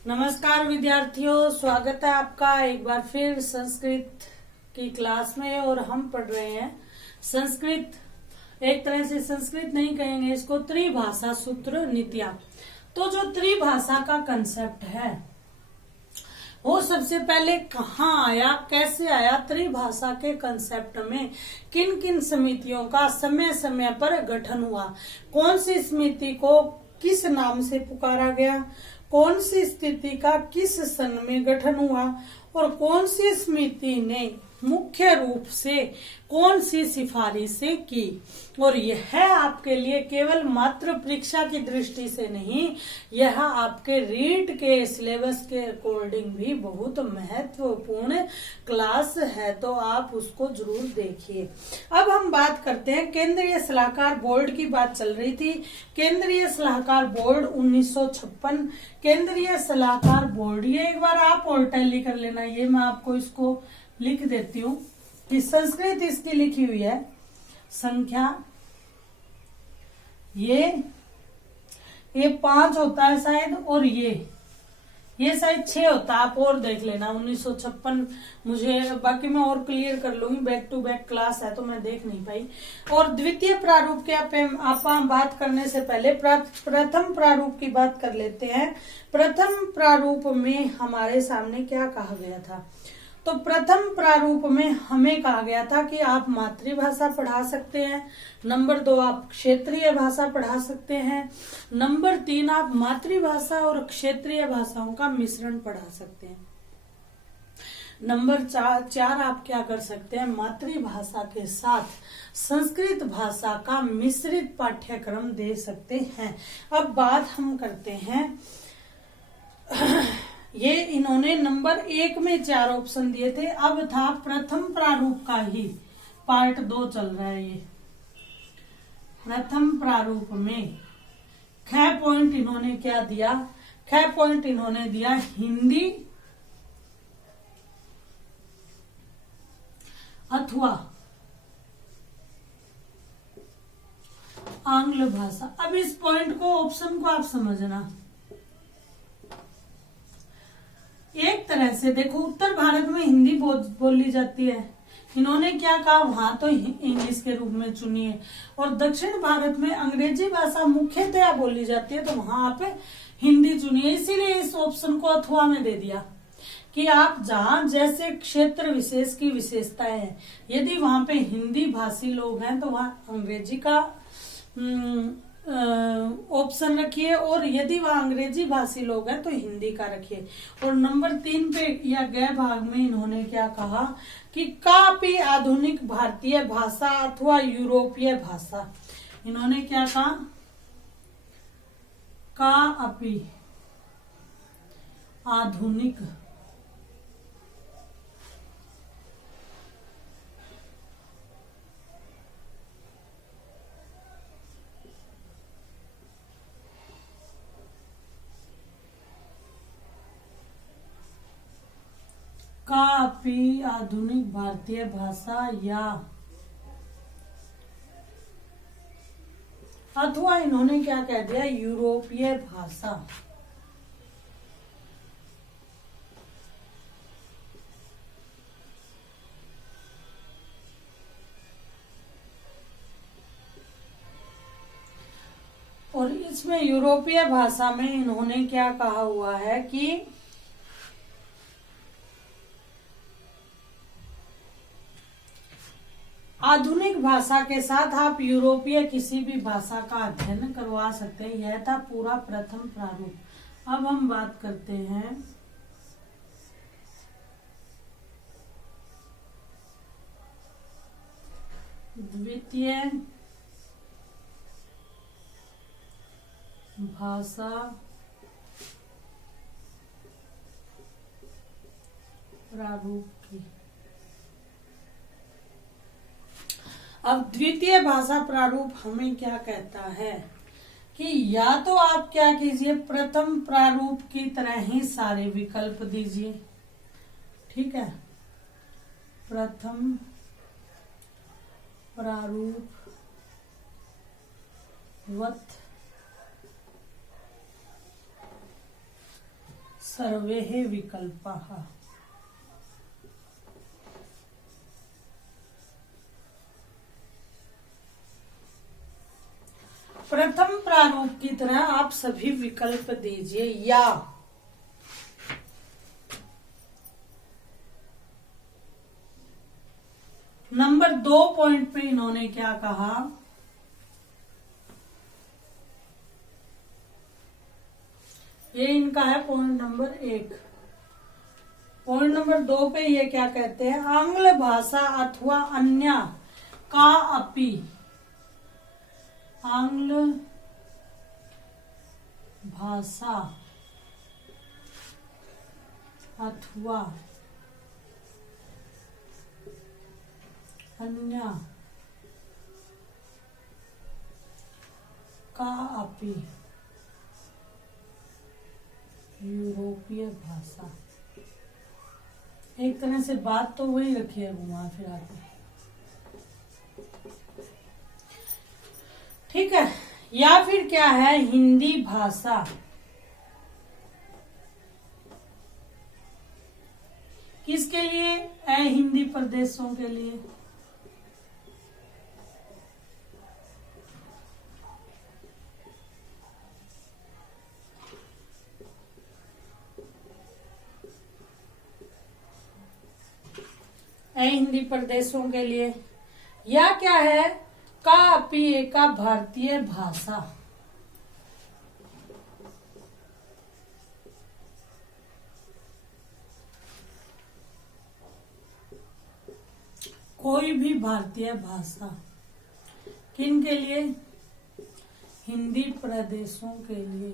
नमस्कार विद्यार्थियों, स्वागत है आपका एक बार फिर संस्कृत की क्लास में। और हम पढ़ रहे हैं संस्कृत। एक तरह से संस्कृत नहीं कहेंगे इसको, त्रिभाषा सूत्र नीतियां। तो जो त्रिभाषा का कंसेप्ट है वो सबसे पहले कहाँ आया, कैसे आया, त्रिभाषा के कंसेप्ट में किन किन समितियों का समय समय पर गठन हुआ, कौन सी समिति को किस नाम से पुकारा गया, कौन सी स्थिति का किस सन में गठन हुआ और कौन सी समिति ने मुख्य रूप से कौन सी सिफारिशें की। और यह आपके लिए केवल मात्र परीक्षा की दृष्टि से नहीं, यह आपके रीट के सिलेबस के अकॉर्डिंग भी बहुत महत्वपूर्ण क्लास है, तो आप उसको जरूर देखिए। अब हम बात करते हैं केंद्रीय सलाहकार बोर्ड की। बात चल रही थी केंद्रीय सलाहकार बोर्ड 1956। केंद्रीय सलाहकार बोर्ड, ये एक बार आप और टैली कर लेना, ये मैं आपको इसको लिख देती हूँ कि संस्कृत इसकी लिखी हुई है संख्या, ये 5 होता है शायद, और ये शायद 6 होता है, आप और देख लेना। 1956 मुझे, बाकी मैं और क्लियर कर लूंगी, बैक टू बैक क्लास है तो मैं देख नहीं पाई। और द्वितीय प्रारूप के आप बात करने से पहले प्रथम प्रारूप की बात कर लेते हैं। प्रथम प्रारूप में हमारे सामने क्या कहा गया था? तो प्रथम प्रारूप में हमें कहा गया था कि आप मातृभाषा पढ़ा सकते हैं, नंबर 2 आप क्षेत्रीय भाषा पढ़ा सकते हैं, नंबर 3 आप मातृभाषा और क्षेत्रीय भाषाओं का मिश्रण पढ़ा सकते हैं, नंबर 4 आप क्या कर सकते हैं, मातृभाषा के साथ संस्कृत भाषा का मिश्रित पाठ्यक्रम दे सकते हैं। अब बात हम करते हैं, ये इन्होंने नंबर 1 में 4 ऑप्शन दिए थे। अब था प्रथम प्रारूप का ही पार्ट 2 चल रहा है। ये प्रथम प्रारूप में 6 पॉइंट इन्होंने क्या दिया? 6 पॉइंट इन्होंने दिया हिंदी अथवा आंग्ल भाषा। अब इस पॉइंट को, ऑप्शन को आप समझना। एक तरह से देखो, उत्तर भारत में हिंदी बोली जाती है, इन्होंने क्या कहा, वहां तो इंग्लिश के रूप में चुनी है, और दक्षिण भारत में अंग्रेजी भाषा मुख्यतया बोली जाती है, तो वहां आप हिंदी चुनिए। इसीलिए इस ऑप्शन को अथवा में दे दिया कि आप जहां जैसे क्षेत्र विशेष की विशेषताएं हैं, यदि वहां पे हिंदी भाषी लोग हैं तो वहां अंग्रेजी का ऑप्शन रखिए, और यदि वह अंग्रेजी भाषी लोग हैं तो हिंदी का रखिए। और नंबर 3 पे या गै भाग में इन्होंने क्या कहा कि कापी आधुनिक भारतीय भाषा अथवा यूरोपीय भाषा। इन्होंने क्या कहा? कापी आधुनिक काफी आधुनिक भारतीय भाषा, या अथवा इन्होंने क्या कह दिया, यूरोपीय भाषा। और इसमें यूरोपीय भाषा में इन्होंने क्या कहा हुआ है कि आधुनिक भाषा के साथ आप यूरोपीय किसी भी भाषा का अध्ययन करवा सकते हैं। यह था पूरा प्रथम प्रारूप। अब हम बात करते हैं द्वितीय भाषा प्रारूप की। अब द्वितीय भाषा प्रारूप हमें क्या कहता है कि या तो आप क्या कीजिए, प्रथम प्रारूप की तरह ही सारे विकल्प दीजिए, ठीक है, प्रथम प्रारूप वत सर्वे विकल्पाः। प्रथम प्रारूप की तरह आप सभी विकल्प दीजिए या। नंबर 2 पॉइंट पे इन्होंने क्या कहा, ये इनका है पॉइंट नंबर 1। पॉइंट नंबर 2 पे ये क्या कहते हैं, आंग्ल भाषा अथवा अन्य का अपि, आंग्ल भाषा अथवा अन्य का अपि यूरोपीय भाषा। एक तरह से बात तो वही रखी है घुमा फिरा के, ठीक है। या फिर क्या है, हिंदी भाषा, किसके लिए, हिंदी प्रदेशों के लिए। हिंदी प्रदेशों के लिए। या क्या है, का अपि एका भारतीय भाषा, कोई भी भारतीय भाषा, किन के लिए, हिंदी प्रदेशों के लिए,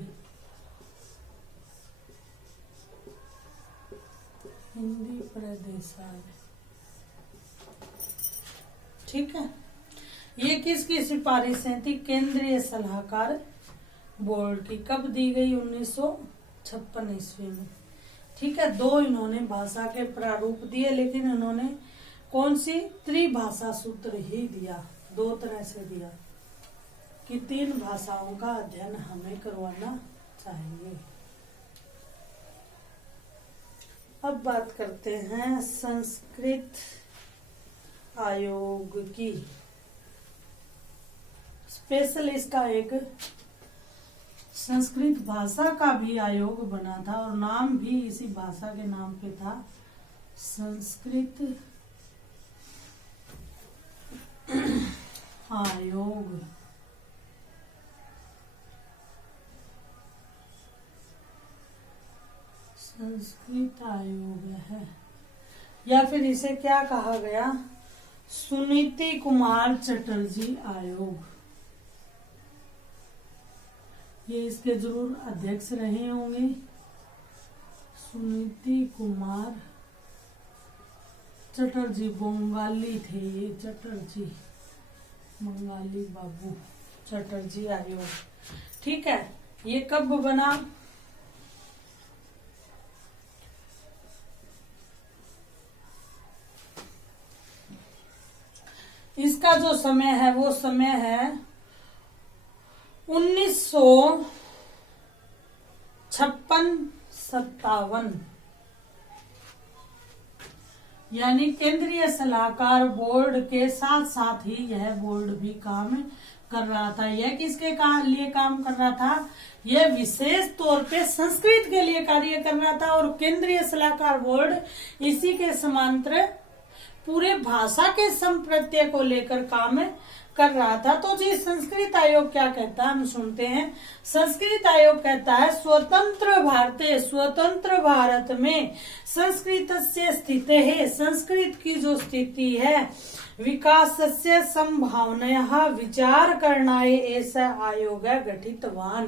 हिंदी प्रदेशालय, ठीक है। ये किसकी सिफारिशें थी, केंद्रीय सलाहकार बोर्ड की। कब दी गई, 1956 ईस्वी में, ठीक है। 2 इन्होंने भाषा के प्रारूप दिए, लेकिन इन्होंने कौन सी, त्रिभाषा सूत्र ही दिया। 2 तरह से दिया कि 3 भाषाओं का अध्ययन हमें करवाना चाहिए। अब बात करते हैं संस्कृत आयोग की। स्पेशल इसका एक संस्कृत भाषा का भी आयोग बना था और नाम भी इसी भाषा के नाम पे था, संस्कृत आयोग। संस्कृत आयोग है, या फिर इसे क्या कहा गया, सुनीति कुमार चटर्जी आयोग। ये इसके जरूर अध्यक्ष रहे होंगे, सुनीति कुमार चटर्जी, बंगाली थे ये चटर्जी, बंगाली बाबू चटर्जी आयोग, ठीक है। ये कब बना, इसका जो समय है वो समय है 1956-57, यानी केंद्रीय सलाहकार बोर्ड के साथ साथ ही यह बोर्ड भी काम कर रहा था। यह किसके लिए काम कर रहा था, यह विशेष तौर पे संस्कृत के लिए कार्य कर रहा था और केंद्रीय सलाहकार बोर्ड इसी के समांतर पूरे भाषा के संप्रत्यय को लेकर काम कर रहा था। तो जी संस्कृत आयोग क्या कहता है, हम सुनते हैं। संस्कृत आयोग कहता है, स्वतंत्र भारत में संस्कृतस्य स्थिते है, संस्कृत की जो स्थिति है, विकासस्य संभावनायाः विचार करणाय ऐसा आयोग गठितवान,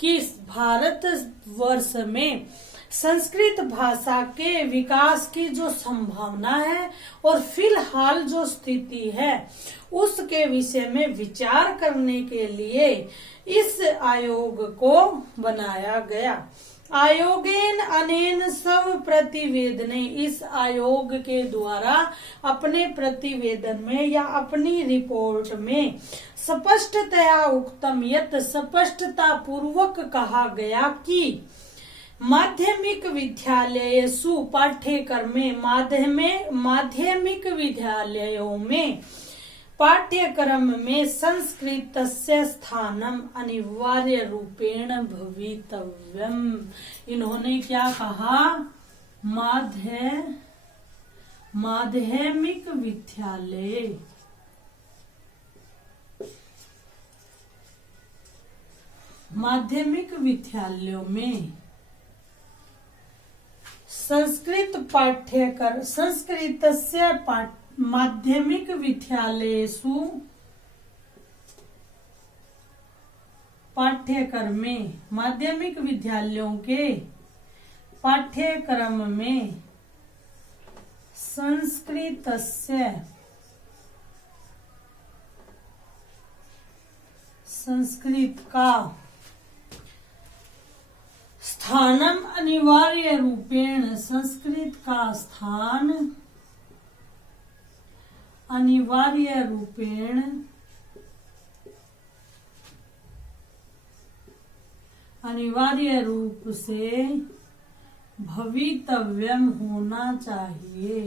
कि भारत वर्ष में संस्कृत भाषा के विकास की जो संभावना है और फिलहाल जो स्थिति है उसके विषय में विचार करने के लिए इस आयोग को बनाया गया। आयोगेन अनेन सब प्रतिवेदने, इस आयोग के द्वारा अपने प्रतिवेदन में या अपनी रिपोर्ट में स्पष्टतया उक्तम यत, स्पष्टता पूर्वक कहा गया कि माध्यमिक विद्यालयेषु पाठ्यक्रमे माध्यमिक विद्यालयों में पाठ्यक्रम में संस्कृतस्य स्थानम अनिवार्य रूपेण भवितव्यम। इन्होंने क्या कहा? माध्यमिक विद्यालयों में संस्कृतस्य माध्यमिक विद्यालयेषु पाठ्यक्रमे माध्यमिक विद्यालयों के पाठ्यक्रम में संस्कृत का स्थानम अनिवार्य रूपेण संस्कृत का स्थान अनिवार्य रूप से भवितव्यम होना चाहिए।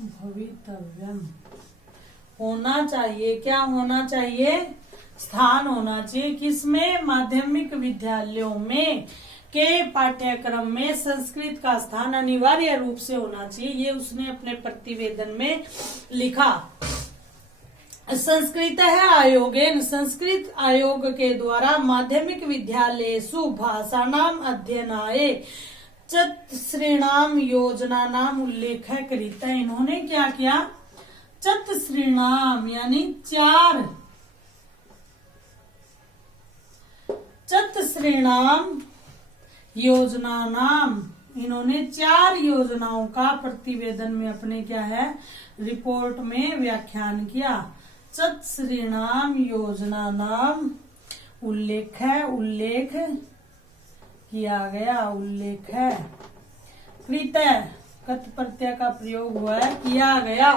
भवितव्यम होना चाहिए। क्या होना चाहिए? स्थान होना चाहिए। किसमें? माध्यमिक विद्यालयों में के पाठ्यक्रम में संस्कृत का स्थान अनिवार्य रूप से होना चाहिए। ये उसने अपने प्रतिवेदन में लिखा। संस्कृत आयोग के द्वारा माध्यमिक विद्यालयेषु भाषाणाम अध्ययनाय चतुस्रीणाम योजनानाम उल्लेख कृत। इन्होंने क्या किया? चतुस्रीणाम यानी चतुस्रीणाम योजनानाम, इन्होंने 4 योजनाओं का प्रतिवेदन में अपने क्या है रिपोर्ट में व्याख्यान किया। चतुस्रीणाम योजनानाम उल्लेख किया गया। उल्लेख कृत कत प्रत्यय का प्रयोग हुआ है, किया गया।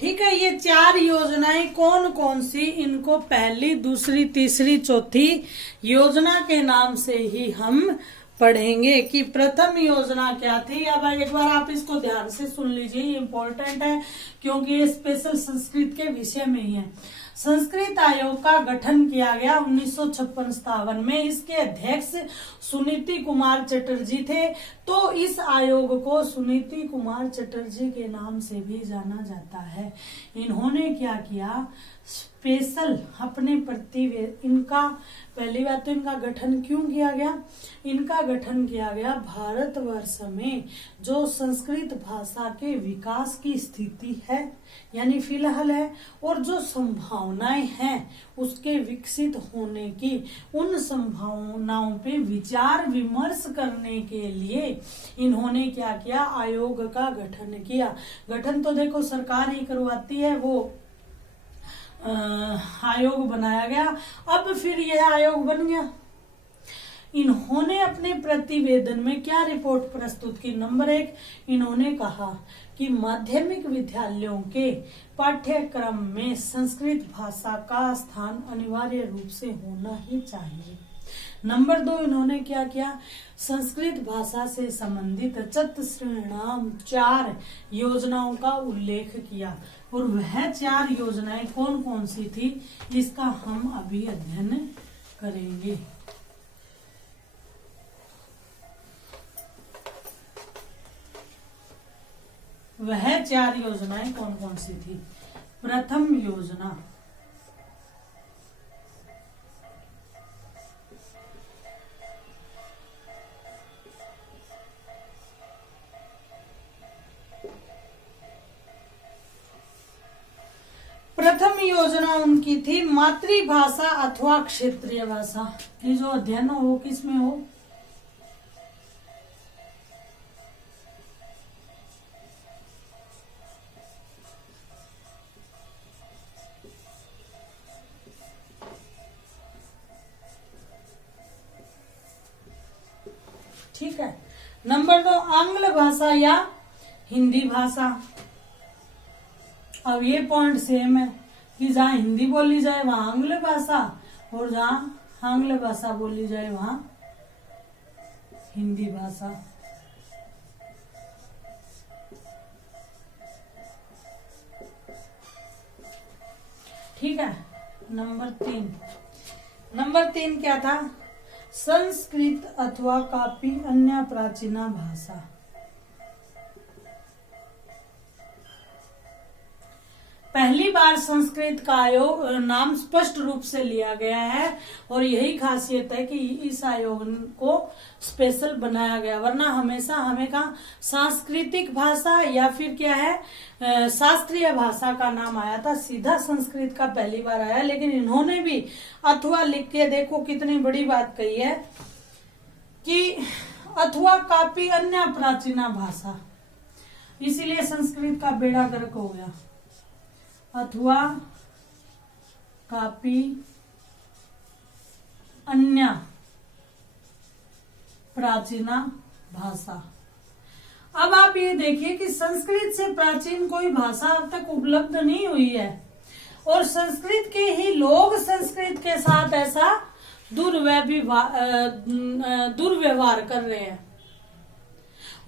ठीक है। ये 4 योजनाएं कौन कौन सी? इनको पहली, दूसरी, तीसरी, चौथी योजना के नाम से ही हम पढ़ेंगे कि प्रथम योजना क्या थी। अब एक बार आप इसको ध्यान से सुन लीजिए, ये इम्पोर्टेंट है क्योंकि ये स्पेशल संस्कृत के विषय में ही है। संस्कृत आयोग का गठन किया गया 1956-57 में। इसके अध्यक्ष सुनीति कुमार चटर्जी थे। तो इस आयोग को सुनीति कुमार चटर्जी के नाम से भी जाना जाता है। इन्होंने क्या किया? स्पेशल अपने इनका पहली बात तो इनका गठन क्यों किया गया? इनका गठन किया गया भारतवर्ष में जो संस्कृत भाषा के विकास की स्थिति है यानी फिलहाल है, और जो संभावनाएं हैं उसके विकसित होने की, उन संभावनाओं पे विचार विमर्श करने के लिए इन्होंने क्या किया? आयोग का गठन किया। गठन तो देखो सरकार ही करवाती है, वो आयोग बनाया गया। अब फिर यह आयोग बन गया। इन्होंने अपने प्रतिवेदन में क्या रिपोर्ट प्रस्तुत की? नंबर 1, इन्होंने कहा कि माध्यमिक विद्यालयों के पाठ्यक्रम में संस्कृत भाषा का स्थान अनिवार्य रूप से होना ही चाहिए। नंबर 2, इन्होंने क्या किया? संस्कृत भाषा से संबंधित चतुस्रीणाम 4 योजनाओं का उल्लेख किया। और वह 4 योजनाएं कौन कौन सी थी इसका हम अभी अध्ययन करेंगे। वह 4 योजनाएं कौन कौन सी थी? प्रथम योजना उनकी थी मातृभाषा अथवा क्षेत्रीय भाषा। ये जो अध्ययन हो वो किसमें हो? ठीक है। नंबर 2, आंग्ल भाषा या हिंदी भाषा। अब ये पॉइंट सेम है कि जहाँ हिंदी बोली जाए वहां आंग्ल भाषा, और जहाँ आंग्ल भाषा बोली जाए वहां हिंदी भाषा। ठीक है। नंबर 3 क्या था? संस्कृत अथवा कापी अन्य प्राचीना भाषा। पहली बार संस्कृत का नाम स्पष्ट रूप से लिया गया है, और यही खासियत है कि इस आयोग को स्पेशल बनाया गया, वरना हमेशा हमें कहा सांस्कृतिक भाषा या फिर क्या है शास्त्रीय भाषा का नाम आया था, सीधा संस्कृत का पहली बार आया। लेकिन इन्होंने भी अथवा लिख के देखो कितनी बड़ी बात कही है कि अथवा कापी अन्य प्राचीना भाषा, इसीलिए संस्कृत का बेड़ा गर्क हो गया। अथवा कापी अन्य प्राचीना भाषा। अब आप ये देखिए कि संस्कृत से प्राचीन कोई भाषा अब तक उपलब्ध नहीं हुई है, और संस्कृत के ही लोग संस्कृत के साथ ऐसा दुर्व्यवहार कर रहे हैं।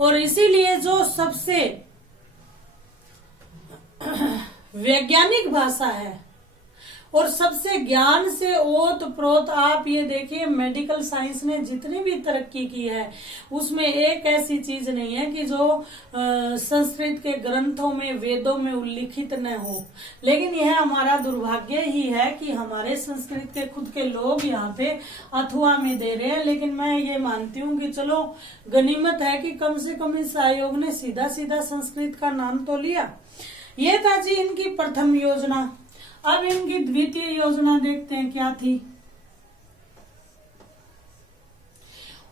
और इसीलिए जो सबसे वैज्ञानिक भाषा है और सबसे ज्ञान से ओत प्रोत, आप ये देखिए मेडिकल साइंस ने जितनी भी तरक्की की है उसमें एक ऐसी चीज नहीं है कि जो संस्कृत के ग्रंथों में वेदों में उल्लिखित न हो। लेकिन यह हमारा दुर्भाग्य ही है कि हमारे संस्कृत के खुद के लोग यहाँ पे अथवा में दे रहे हैं। लेकिन मैं ये मानती हूँ कि चलो गनीमत है कि कम से कम इस आयोग ने सीधा सीधा संस्कृत का नाम तो लिया। ये था जी इनकी प्रथम योजना। अब इनकी द्वितीय योजना देखते हैं क्या थी।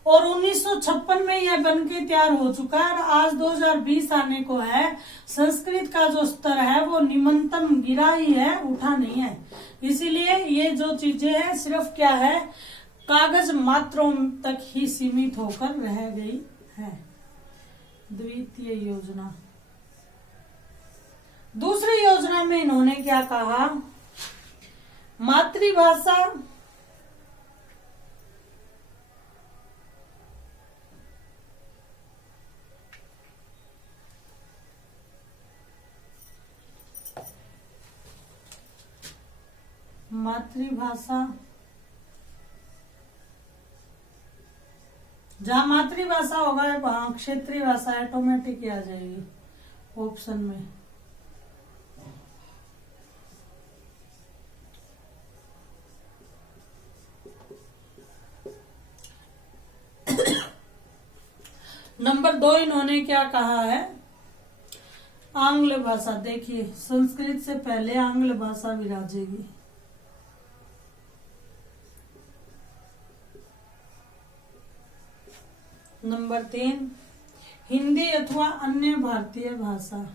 और 1956 में यह बनके तैयार हो चुका है, और आज 2020 आने को है। संस्कृत का जो स्तर है वो निम्नतम गिरा ही है, उठा नहीं है। इसीलिए ये जो चीजें हैं सिर्फ क्या है, कागज मात्रों तक ही सीमित होकर रह गई है। द्वितीय योजना। दूसरी योजना में इन्होंने क्या कहा, मातृभाषा जहां मातृभाषा होगा वहां क्षेत्रीय भाषा ऑटोमेटिक आ जाएगी ऑप्शन में। नंबर 2 इन्होंने क्या कहा है, आंग्ल भाषा। देखिए संस्कृत से पहले आंग्ल भाषा विराजेगी। नंबर 3 हिंदी अथवा अन्य भारतीय भाषा।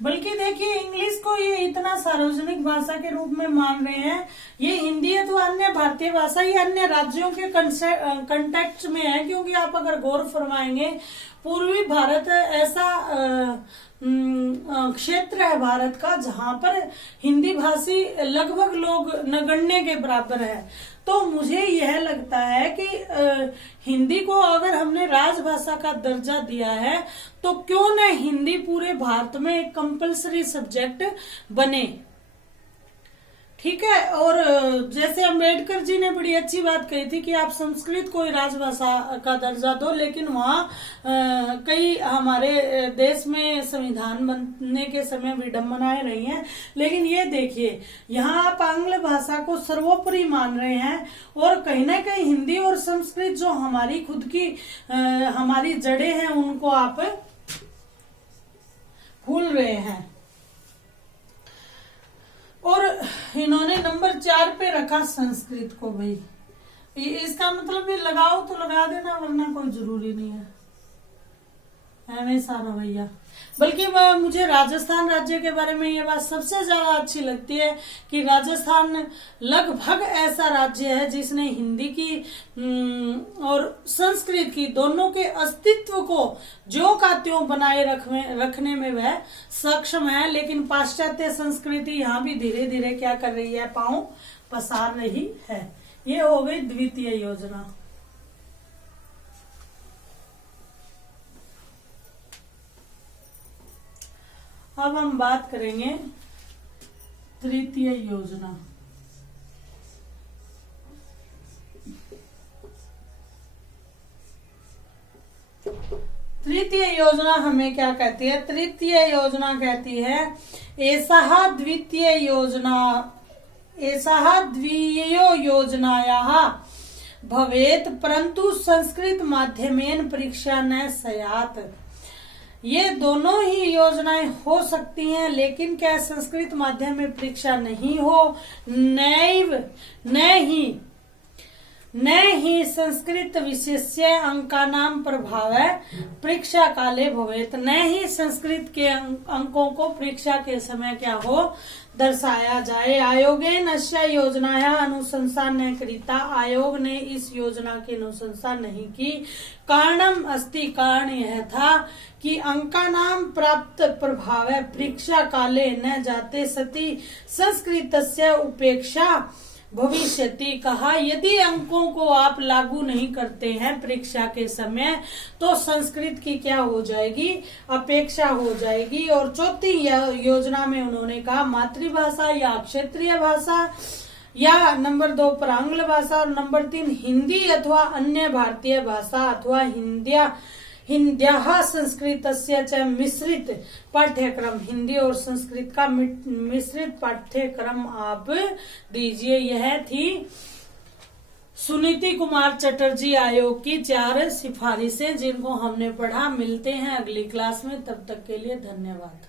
बल्कि देखिए इंग्लिश को ये इतना सार्वजनिक भाषा के रूप में मान रहे हैं। ये हिंदी है तो अन्य भारतीय भाषा, ये अन्य राज्यों के कंटेक्स्ट में है। क्योंकि आप अगर गौर फरमाएंगे, पूर्वी भारत ऐसा क्षेत्र है भारत का जहां पर हिंदी भाषी लगभग लोग नगण्य के बराबर है। तो मुझे यह लगता है कि हिंदी को अगर हमने राजभाषा का दर्जा दिया है तो क्यों न हिंदी पूरे भारत में एक कंपलसरी सब्जेक्ट बने। ठीक है। और जैसे अम्बेडकर जी ने बड़ी अच्छी बात कही थी कि आप संस्कृत को ही राजभाषा का दर्जा दो, लेकिन वहाँ कई हमारे देश में संविधान बनने के समय विडंबनाएं रही हैं। लेकिन ये देखिए यहाँ आप आंग्ल भाषा को सर्वोपरि मान रहे हैं, और कहीं ना कहीं हिंदी और संस्कृत जो हमारी खुद की हमारी जड़ें हैं उनको आप भूल रहे हैं। और इन्होंने नंबर 4 पे रखा संस्कृत को। भाई इसका मतलब भी लगाओ तो लगा देना, वरना कोई जरूरी नहीं है हमेशा रवैया। बल्कि मुझे राजस्थान राज्य के बारे में ये बात सबसे ज्यादा अच्छी लगती है कि राजस्थान लगभग ऐसा राज्य है जिसने हिंदी की और संस्कृत की दोनों के अस्तित्व को ज्यों का त्यों बनाए रखने में वह सक्षम है। लेकिन पाश्चात्य संस्कृति यहाँ भी धीरे धीरे क्या कर रही है, पांव पसार रही है। ये हो गई द्वितीय योजना। अब हम बात करेंगे तृतीय योजना। तृतीय योजना हमें क्या कहती है? तृतीय योजना कहती है एषः द्वितीय योजना, एषः द्वितीयो योजनायाः भवेत् परंतु संस्कृत माध्यमेन परीक्षा न स्यात्। ये दोनों ही योजनाएं हो सकती हैं, लेकिन क्या संस्कृत माध्यम में परीक्षा नहीं हो? नैव न ही संस्कृत विशेष्य अंकानां प्रभाव परीक्षा काले भवेत्। न ही संस्कृत के अंकों को परीक्षा के समय क्या हो, दर्शाया जाए। आयोगे नश्य योजनाया अनुशंसा न कृता। आयोग ने इस योजना की अनुशंसा नहीं की। कारणम अस्ति, कारण यह था कि अंकानां प्राप्त प्रभाव परीक्षा काले न जाते सति संस्कृतस्य उपेक्षा भविष्यति। कहा यदि अंकों को आप लागू नहीं करते हैं परीक्षा के समय तो संस्कृत की क्या हो जाएगी, अपेक्षा हो जाएगी। और चौथी योजना में उन्होंने कहा मातृभाषा या क्षेत्रीय भाषा या नंबर 2 पर आंग्ल भाषा और नंबर 3 हिंदी अथवा अन्य भारतीय भाषा अथवा हिंद्याः संस्कृतस्य च मिश्रित पाठ्यक्रम। हिंदी और संस्कृत का मिश्रित पाठ्यक्रम आप दीजिए। यह थी सुनीति कुमार चटर्जी आयोग की 4 सिफारिशें जिनको हमने पढ़ा। मिलते हैं अगली क्लास में, तब तक के लिए धन्यवाद।